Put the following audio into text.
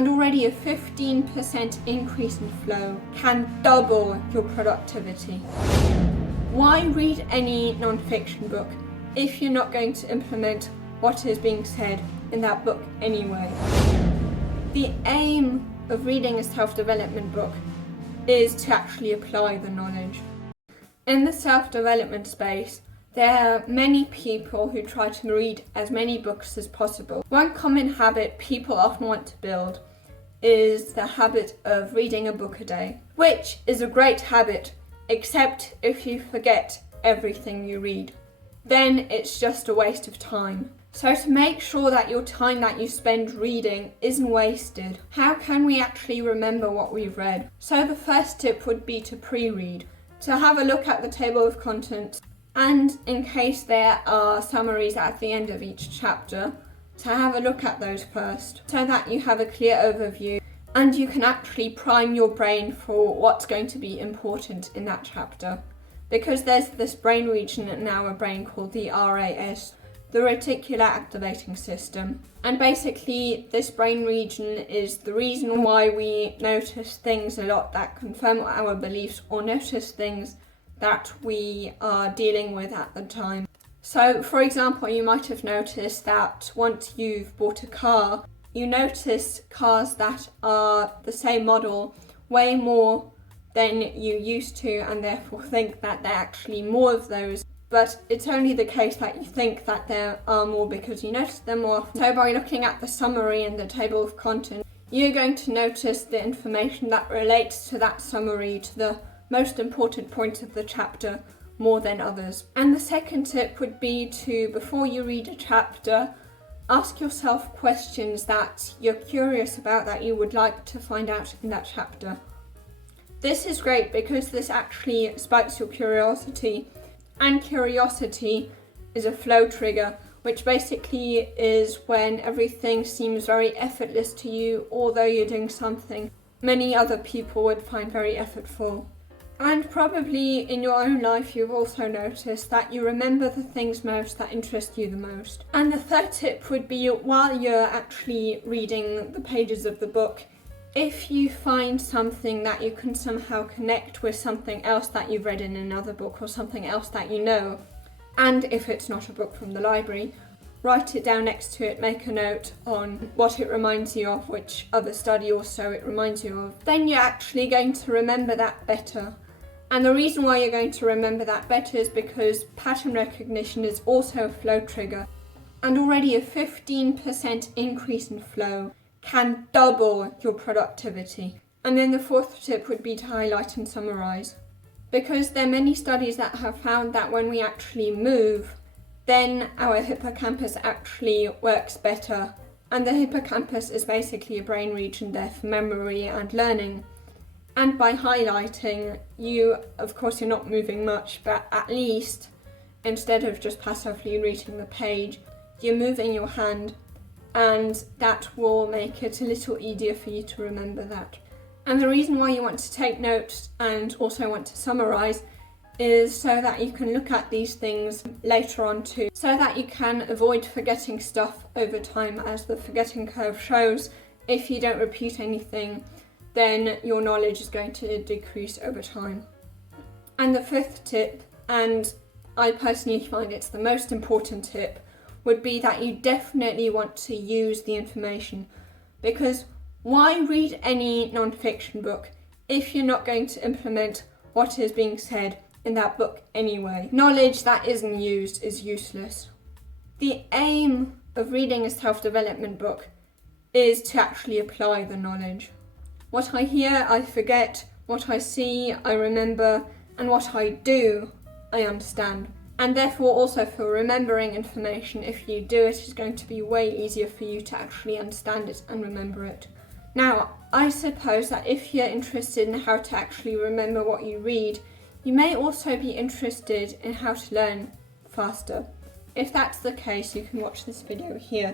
and already a 15% increase in flow can double your productivity. Why read any non-fiction book if you're not going to implement what is being said in that book anyway? The aim of reading a self-development book is to actually apply the knowledge. In the self-development space, there are many people who try to read as many books as possible. One common habit people often want to build is the habit of reading a book a day, which is a great habit, except if you forget everything you read. Then it's just a waste of time. So to make sure that your time that you spend reading isn't wasted, how can we actually remember what we've read? So the first tip would be to pre-read, to have a look at the table of contents, and in case there are summaries at the end of each chapter, to have a look at those first, so that you have a clear overview and you can actually prime your brain for what's going to be important in that chapter. Because there's this brain region in our brain called the RAS, the reticular activating system. And basically this brain region is the reason why we notice things a lot that confirm our beliefs, or notice things that we are dealing with at the time. So for example, you might have noticed that once you've bought a car, you notice cars that are the same model way more than you used to, and therefore think that there are actually more of those. But it's only the case that you think that there are more because you notice them more often. So by looking at the summary and the table of contents, you're going to notice the information that relates to that summary, to the most important points of the chapter, more than others. And the second tip would be to, before you read a chapter, ask yourself questions that you're curious about, that you would like to find out in that chapter. This is great because this actually spikes your curiosity, and curiosity is a flow trigger, which basically is when everything seems very effortless to you, although you're doing something many other people would find very effortful. And probably in your own life you've also noticed that you remember the things most that interest you the most. And the third tip would be, while you're actually reading the pages of the book, if you find something that you can somehow connect with something else that you've read in another book, or something else that you know, and if it's not a book from the library, write it down next to it, make a note on what it reminds you of, which other study or so it reminds you of. Then you're actually going to remember that better. And the reason why you're going to remember that better is because pattern recognition is also a flow trigger, and already a 15% increase in flow can double your productivity. And then the fourth tip would be to highlight and summarize, because there are many studies that have found that when we actually move, then our hippocampus actually works better. And the hippocampus is basically a brain region there for memory and learning. And by highlighting, of course you're not moving much, but at least instead of just passively reading the page, you're moving your hand, and that will make it a little easier for you to remember that. And the reason why you want to take notes and also want to summarize is so that you can look at these things later on too, so that you can avoid forgetting stuff over time, as the forgetting curve shows. If you don't repeat anything, then your knowledge is going to decrease over time. And the fifth tip, and I personally find it's the most important tip, would be that you definitely want to use the information. Because why read any non-fiction book if you're not going to implement what is being said in that book anyway? Knowledge that isn't used is useless. The aim of reading a self-development book is to actually apply the knowledge. What I hear, I forget. What I see, I remember. And what I do, I understand. And therefore also for remembering information, if you do it, is going to be way easier for you to actually understand it and remember it. Now, I suppose that if you're interested in how to actually remember what you read, you may also be interested in how to learn faster. If that's the case, you can watch this video here.